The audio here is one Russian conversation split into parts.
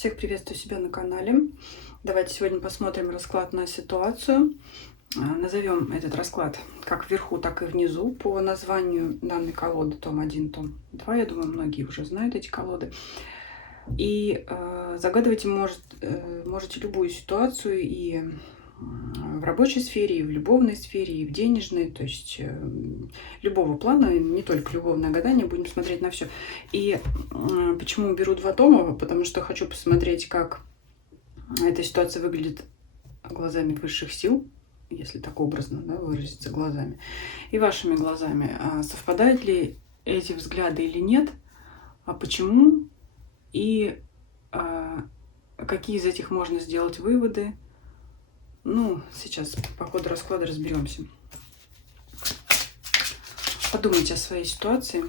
Всех приветствую себя на канале. Давайте сегодня посмотрим расклад на ситуацию. Назовем этот расклад как вверху, так и внизу по названию данной колоды. Том 1, том 2. Я думаю, многие уже знают эти колоды. И загадывайте можете любую ситуацию и в рабочей сфере, и в любовной сфере, и в денежной, то есть любого плана, не только любовное гадание, будем смотреть на все. И почему беру 2 тома? Потому что хочу посмотреть, как эта ситуация выглядит глазами высших сил, если так образно, да, выразиться глазами, и вашими глазами. Совпадают ли эти взгляды или нет? А почему? И какие из этих можно сделать выводы? Ну, сейчас по ходу расклада разберемся. Подумайте о своей ситуации.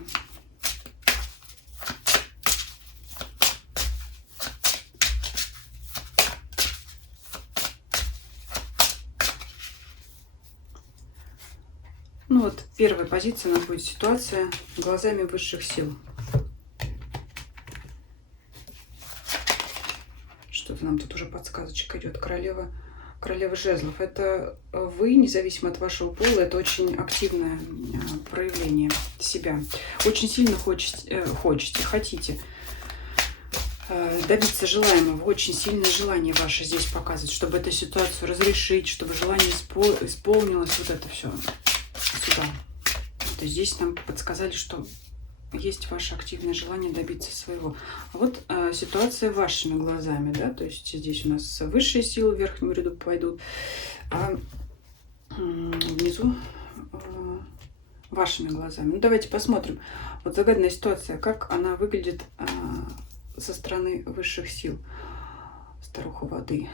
Ну вот, первая позиция у нас будет ситуация глазами высших сил. Что-то нам тут уже подсказочка идет. Королева жезлов. Это вы, независимо от вашего пола, это очень активное проявление себя. Очень сильно хотите добиться желаемого. Очень сильное желание ваше здесь показывает, чтобы эту ситуацию разрешить, чтобы желание исполнилось. Вот это все сюда. То есть здесь нам подсказали, что есть ваше активное желание добиться своего. А вот ситуация вашими глазами, да, то есть здесь у нас высшие силы в верхнем ряду пойдут, а внизу вашими глазами. Ну, давайте посмотрим. Вот загаданная ситуация, как она выглядит со стороны высших сил. Старуха воды.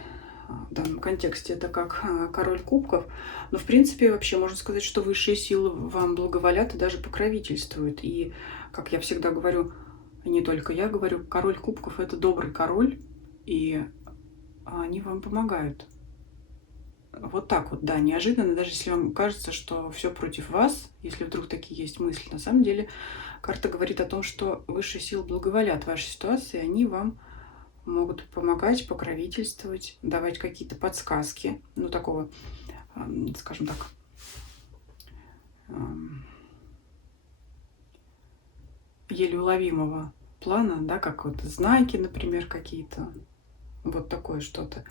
В данном контексте это как король кубков. Но, в принципе, вообще можно сказать, что высшие силы вам благоволят и даже покровительствуют. И, как я всегда говорю, не только я говорю, король кубков – это добрый король, и они вам помогают. Вот так вот, да, неожиданно, даже если вам кажется, что все против вас, если вдруг такие есть мысли, на самом деле карта говорит о том, что высшие силы благоволят вашей ситуации, и они вам могут помогать, покровительствовать, давать какие-то подсказки, ну, такого, скажем так, еле уловимого плана, да, как вот знаки, например, какие-то, вот такое что-то.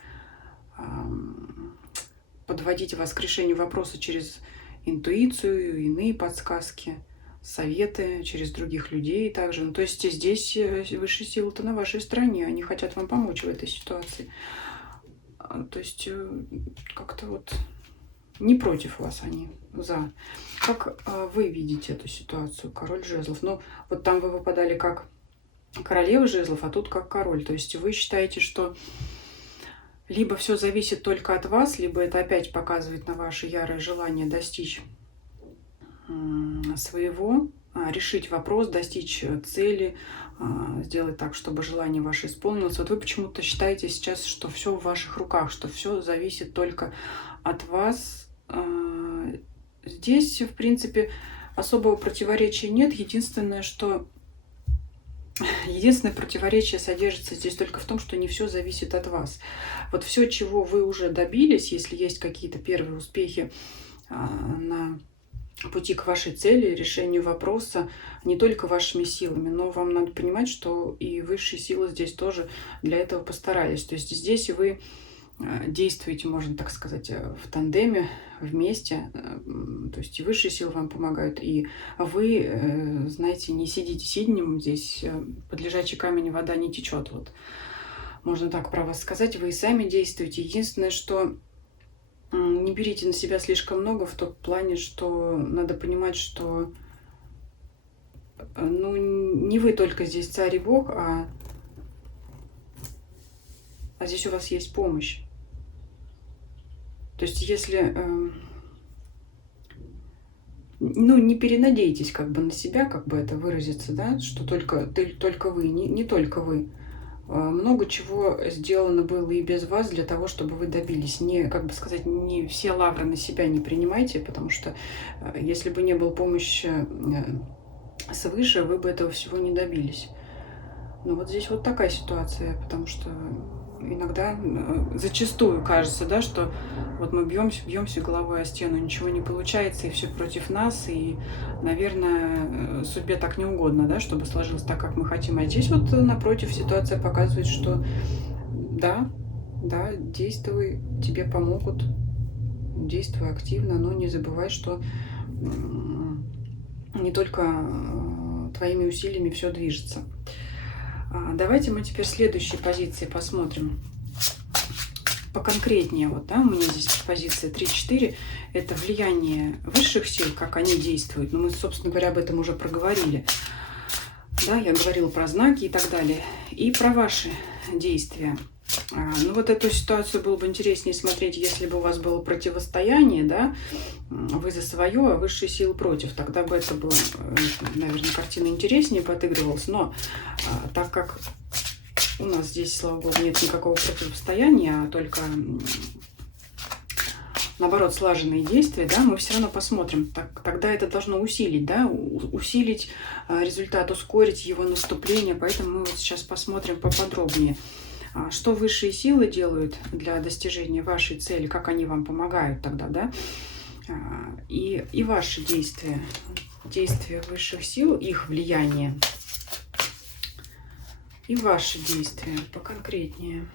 Подводить вас к решению вопроса через интуицию, иные подсказки, советы через других людей также. Ну, то есть здесь высшие силы-то на вашей стороне, они хотят вам помочь в этой ситуации. То есть как-то вот не против вас они, за. Как вы видите эту ситуацию, король жезлов? Ну, вот там вы выпадали как королева жезлов, а тут как король. То есть вы считаете, что либо все зависит только от вас, либо это опять показывает на ваше ярое желание достичь своего, решить вопрос, достичь цели, сделать так, чтобы желание ваше исполнилось. Вот вы почему-то считаете сейчас, что все в ваших руках, что все зависит только от вас. Здесь, в принципе, особого противоречия нет. Единственное противоречие содержится здесь только в том, что не все зависит от вас. Вот все, чего вы уже добились, если есть какие-то первые успехи на пути к вашей цели, решению вопроса, не только вашими силами, но вам надо понимать, что и высшие силы здесь тоже для этого постарались. То есть здесь вы действуете, можно так сказать, в тандеме, вместе. То есть и высшие силы вам помогают, и вы, знаете, не сидите сиднем, здесь под лежачий камень вода не течет. Вот. Можно так про вас сказать, вы и сами действуете. Единственное, что не берите на себя слишком много в том плане, что надо понимать, что ну, не вы только здесь царь и бог, а здесь у вас есть помощь. То есть если ну, не перенадейтесь как бы на себя, как бы это выразиться, да, что только вы, не только вы. Много чего сделано было и без вас для того, чтобы вы добились. Не, как бы сказать, не все лавры на себя не принимайте, потому что если бы не было помощи свыше, вы бы этого всего не добились. Но вот здесь вот такая ситуация, потому что иногда, зачастую кажется, да, что вот мы бьемся головой о стену, ничего не получается, и все против нас, и, наверное, судьбе так не угодно, да, чтобы сложилось так, как мы хотим. А здесь вот напротив ситуация показывает, что да, да, действуй, тебе помогут, действуй активно, но не забывай, что не только твоими усилиями все движется. Давайте мы теперь следующие позиции посмотрим поконкретнее. Вот, да, у меня здесь позиция 3-4. Это влияние высших сил, как они действуют. Но мы, собственно говоря, об этом уже проговорили. Да, я говорила про знаки и так далее. И про ваши действия. Ну вот эту ситуацию было бы интереснее смотреть, если бы у вас было противостояние, да, вы за свое, а высшие силы против. Тогда бы это было, наверное, картина интереснее подыгрывалась. Но так как у нас здесь, слава богу, нет никакого противостояния, а только, наоборот, слаженные действия, да, мы все равно посмотрим. Тогда это должно усилить, да, усилить результат, ускорить его наступление. Поэтому мы вот сейчас посмотрим поподробнее. Что высшие силы делают для достижения вашей цели, как они вам помогают тогда, да? И ваши действия, действия высших сил, их влияние. И ваши действия поконкретнее.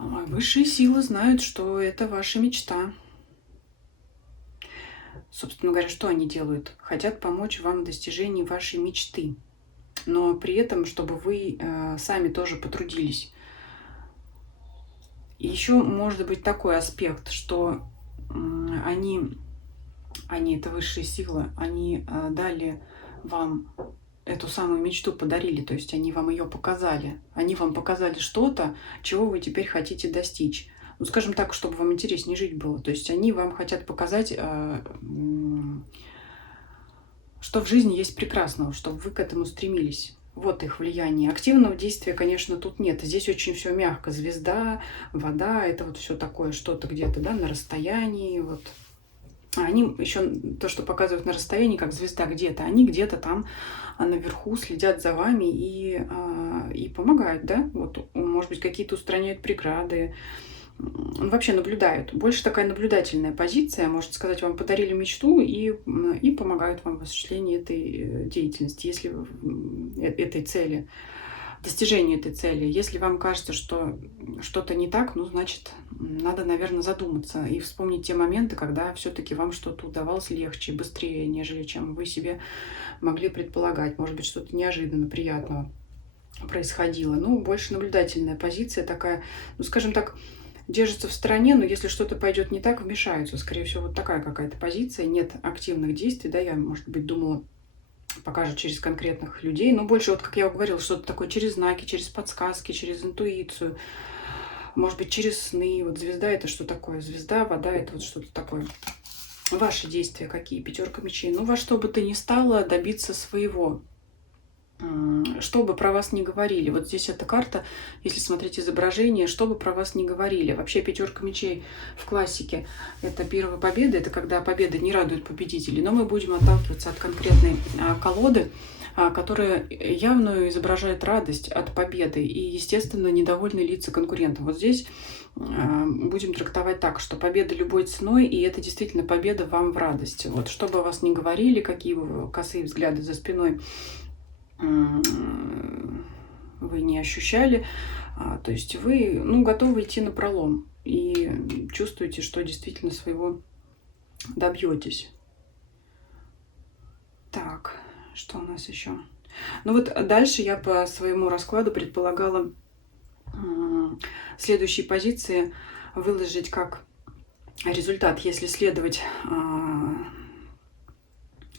Высшие силы знают, что это ваша мечта. Собственно говоря, что они делают? Хотят помочь вам в достижении вашей мечты. Но при этом, чтобы вы сами тоже потрудились. И еще может быть такой аспект, что они, это высшие силы, они дали вам эту самую мечту, подарили, то есть они вам ее показали. Они вам показали что-то, чего вы теперь хотите достичь. Ну, скажем так, чтобы вам интереснее жить было. То есть они вам хотят показать, что в жизни есть прекрасного, чтобы вы к этому стремились. Вот их влияние. Активного действия, конечно, тут нет. Здесь очень все мягко. Звезда, вода, это вот все такое что-то где-то, да, на расстоянии. Вот. А они еще то, что показывают на расстоянии, как звезда где-то, они где-то там наверху следят за вами и помогают, да. Вот, может быть, какие-то устраняют преграды. Вообще наблюдают. Больше такая наблюдательная позиция. Может сказать, вам подарили мечту и помогают вам в осуществлении этой деятельности, если этой цели, достижению этой цели. Если вам кажется, что что-то не так, ну, значит, надо, наверное, задуматься и вспомнить те моменты, когда все-таки вам что-то удавалось легче, быстрее, нежели чем вы себе могли предполагать. Может быть, что-то неожиданно приятного происходило. Ну, больше наблюдательная позиция такая, ну, скажем так, держатся в стороне, но если что-то пойдет не так, вмешаются. Скорее всего, вот такая какая-то позиция. Нет активных действий, да, я, может быть, думала, покажет через конкретных людей, но больше, вот как я говорила, что-то такое через знаки, через подсказки, через интуицию, может быть, через сны. Вот звезда — это что такое? Звезда, вода — это вот что-то такое. Ваши действия какие? 5 мечей. Ну, во что бы то ни стало добиться своего. Что бы про вас ни говорили. Вот здесь эта карта, если смотреть изображение, что бы про вас ни говорили. Вообще 5 мечей в классике — это первая победа, это когда победа не радует победителей. Но мы будем отталкиваться от конкретной колоды, которая явно изображает радость от победы и, естественно, недовольные лица конкурентов. Вот здесь будем трактовать так, что победа любой ценой, и это действительно победа вам в радости. Вот что бы о вас ни говорили, какие косые взгляды за спиной вы не ощущали, то есть вы, ну, готовы идти напролом и чувствуете, что действительно своего добьетесь. Так, что у нас еще? Ну вот дальше я по своему раскладу предполагала следующие позиции выложить как результат, если следовать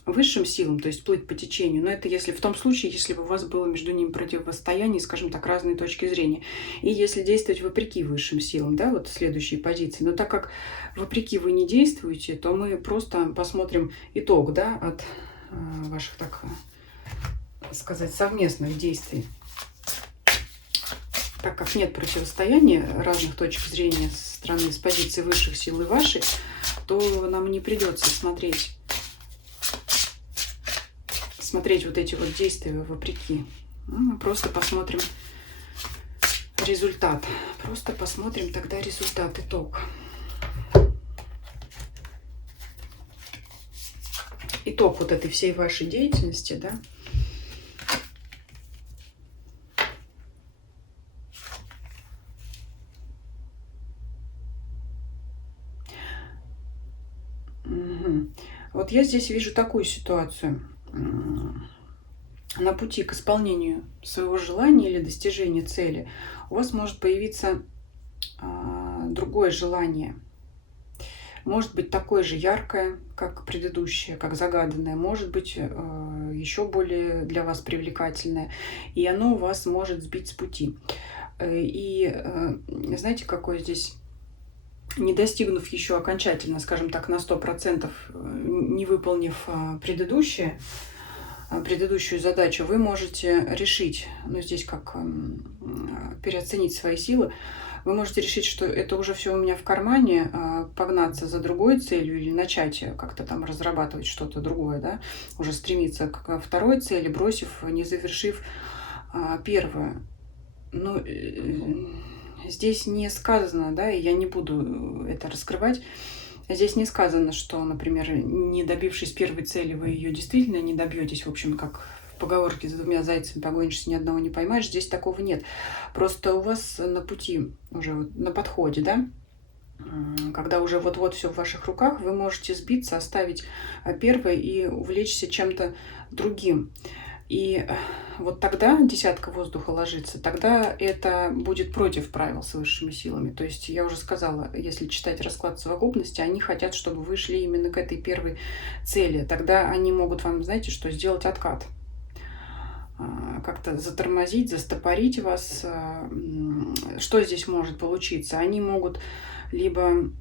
высшим силам, то есть плыть по течению. Но это если в том случае, если бы у вас было между ними противостояние, скажем так, разные точки зрения. И если действовать вопреки высшим силам, да, вот следующие позиции. Но так как вопреки вы не действуете, то мы просто посмотрим итог, да, от ваших, так сказать, совместных действий. Так как нет противостояния разных точек зрения со стороны, с позиции высших сил и вашей, то нам не придется смотреть смотреть вот эти вот действия вопреки. Мы просто посмотрим результат. Просто посмотрим тогда результат, итог. Итог вот этой всей вашей деятельности, да. Угу. Вот я здесь вижу такую ситуацию. На пути к исполнению своего желания или достижению цели у вас может появиться другое желание. Может быть такое же яркое, как предыдущее, как загаданное, может быть еще более для вас привлекательное, и оно у вас может сбить с пути. И знаете, какое здесь, не достигнув еще окончательно, скажем так, на 100%, не выполнив предыдущую задачу, вы можете решить, ну здесь как переоценить свои силы, вы можете решить, что это уже все у меня в кармане, погнаться за другой целью или начать как-то там разрабатывать что-то другое, да, уже стремиться к второй цели, бросив, не завершив первую. Ну, здесь не сказано, да, и я не буду это раскрывать. Здесь не сказано, что, например, не добившись первой цели, вы ее действительно не добьетесь. В общем, как в поговорке «за двумя зайцами погонишься, ни одного не поймаешь». Здесь такого нет. Просто у вас на пути, уже на подходе, да, когда уже вот-вот все в ваших руках, вы можете сбиться, оставить первое и увлечься чем-то другим. И вот тогда десятка воздуха ложится, тогда это будет против правил с высшими силами. То есть я уже сказала, если читать расклад совокупности, они хотят, чтобы вы шли именно к этой первой цели. Тогда они могут вам, знаете, что сделать откат. Как-то затормозить, застопорить вас. Что здесь может получиться? Они могут либо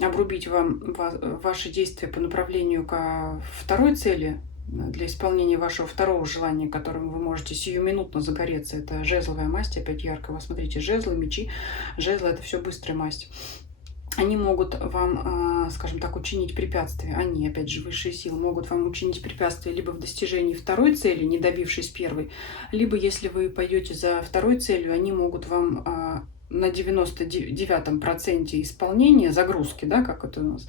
обрубить вам ваши действия по направлению ко второй цели, для исполнения вашего второго желания, которым вы можете сиюминутно загореться. Это жезловая масть, опять яркая. Вот смотрите, жезлы, мечи. Жезлы — это все быстрая масть. Они могут вам, скажем так, учинить препятствия. Они, опять же, высшие силы, могут вам учинить препятствия либо в достижении второй цели, не добившись первой, либо если вы пойдете за второй целью, они могут вам на 99% исполнения, загрузки, да, как это у нас,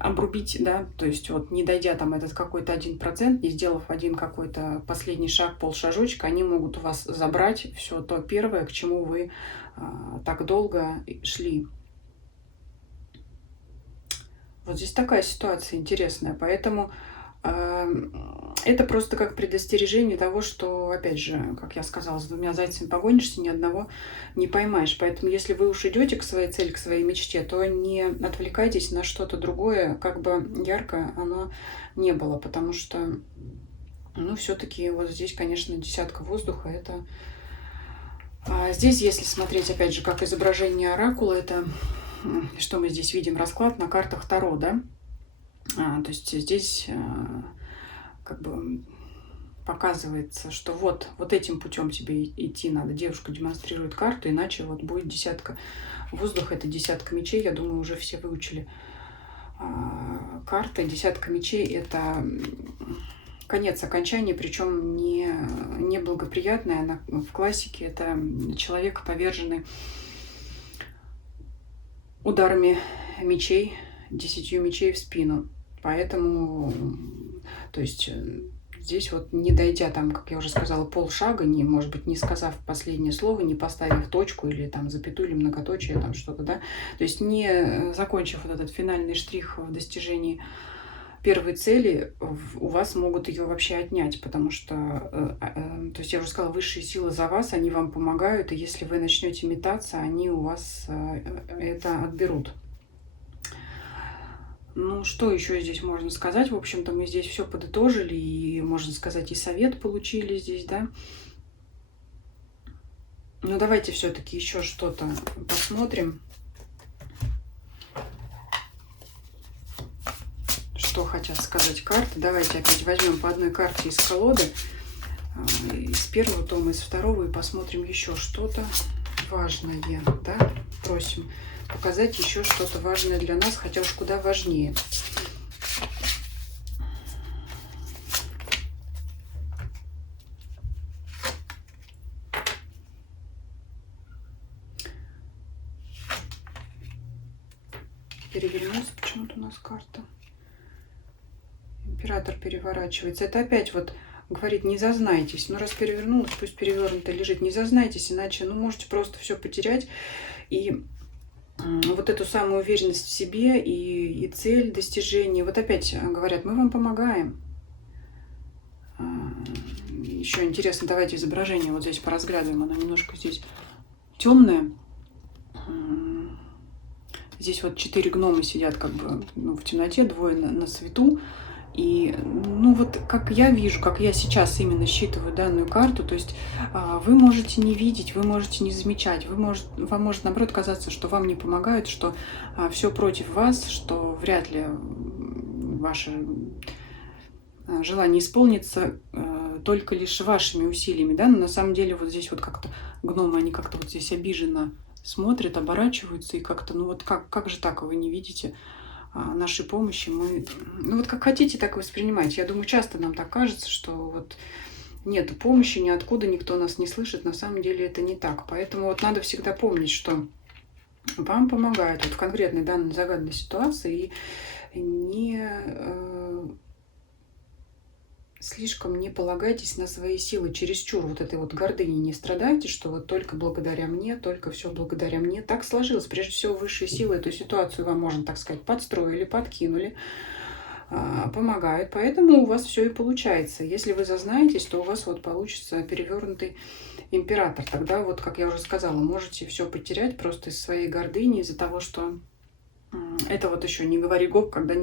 обрубить, да, то есть вот не дойдя там этот какой-то 1%, не сделав один какой-то последний шаг, полшажочка, они могут у вас забрать все то первое, к чему вы так долго шли. Вот здесь такая ситуация интересная, поэтому это просто как предостережение того, что, опять же, как я сказала, с двумя зайцами погонишься, ни одного не поймаешь. Поэтому, если вы уж идете к своей цели, к своей мечте, то не отвлекайтесь на что-то другое, как бы ярко оно не было. Потому что, ну, все-таки вот здесь, конечно, десятка воздуха, это... Здесь, если смотреть, опять же, как изображение оракула, это... Что мы здесь видим? Расклад на картах Таро, да? То есть здесь как бы показывается, что вот этим путем тебе идти надо. Девушка демонстрирует карту, иначе вот будет десятка воздуха, это десятка мечей. Я думаю, уже все выучили карты. Десятка мечей — это конец, окончание, причем не благоприятное. В классике это человек, поверженный ударами мечей, 10 мечей в спину. Поэтому, то есть здесь вот не дойдя там, как я уже сказала, полшага, не, может быть, не сказав последнее слово, не поставив точку или там запятую, или многоточие, там что-то, да, то есть не закончив вот этот финальный штрих в достижении первой цели, у вас могут ее вообще отнять, потому что, то есть я уже сказала, высшие силы за вас, они вам помогают, и если вы начнете метаться, они у вас это отберут. Ну, что еще здесь можно сказать? В общем-то, мы здесь все подытожили, и, можно сказать, и совет получили здесь, да. Но давайте все-таки еще что-то посмотрим. Что хотят сказать карты. Давайте опять возьмем по одной карте из колоды. Из первого тома, из второго, и посмотрим еще что-то важное, да. Просим показать еще что-то важное для нас, хотя уж куда важнее. перевернулся почему-то у нас карта. Император переворачивается. Это опять вот говорит, не зазнайтесь. Ну, раз перевернулась, пусть перевернуто лежит. Не зазнайтесь, иначе, ну, можете просто все потерять. И вот эту самую уверенность в себе и цель достижения. Вот опять говорят, мы вам помогаем. Еще интересно, давайте изображение вот здесь поразглядываем. Оно немножко здесь темное. Здесь вот 4 гнома сидят как бы в темноте, 2 на свету. И, ну вот, как я вижу, как я сейчас именно считываю данную карту, то есть вы можете не видеть, вы можете не замечать, вам может, наоборот, казаться, что вам не помогают, что все против вас, что вряд ли ваше желание исполнится только лишь вашими усилиями, да, но на самом деле вот здесь вот как-то гномы, они как-то вот здесь обиженно смотрят, оборачиваются, и как-то, ну вот как же так, вы не видите нашей помощи, мы, ну вот как хотите, так и воспринимайте. Я думаю, часто нам так кажется, что вот нету помощи ниоткуда, никто нас не слышит. На самом деле это не так. Поэтому вот надо всегда помнить, что вам помогают вот в конкретной данной загаданной ситуации, и не слишком не полагайтесь на свои силы, чересчур вот этой вот гордыни не страдайте, что вот только благодаря мне, только все благодаря мне. Так сложилось. Прежде всего, высшие силы эту ситуацию вам, можно так сказать, подстроили, подкинули, помогают. Поэтому у вас все и получается. Если вы зазнаетесь, то у вас вот получится перевернутый император. Тогда вот, как я уже сказала, можете все потерять просто из своей гордыни, из-за того, что это вот еще не говори гоп, когда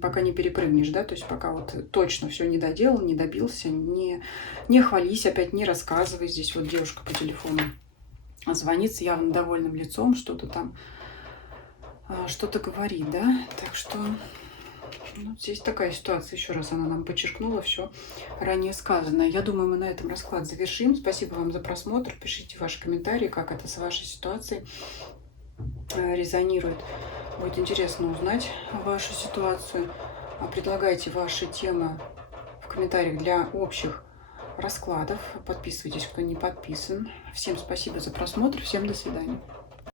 пока не перепрыгнешь, да, то есть пока вот точно все не доделал, не добился, не хвались, опять не рассказывай. Здесь вот девушка по телефону звонит с явно довольным лицом, что-то там, что-то говорит, да, так что ну, здесь такая ситуация, еще раз она нам подчеркнула все ранее сказанное. Я думаю, мы на этом расклад завершим. Спасибо вам за просмотр, пишите ваши комментарии, как это с вашей ситуацией резонирует. Будет интересно узнать вашу ситуацию. Предлагайте ваши темы в комментариях для общих раскладов. Подписывайтесь, кто не подписан. Всем спасибо за просмотр. Всем до свидания.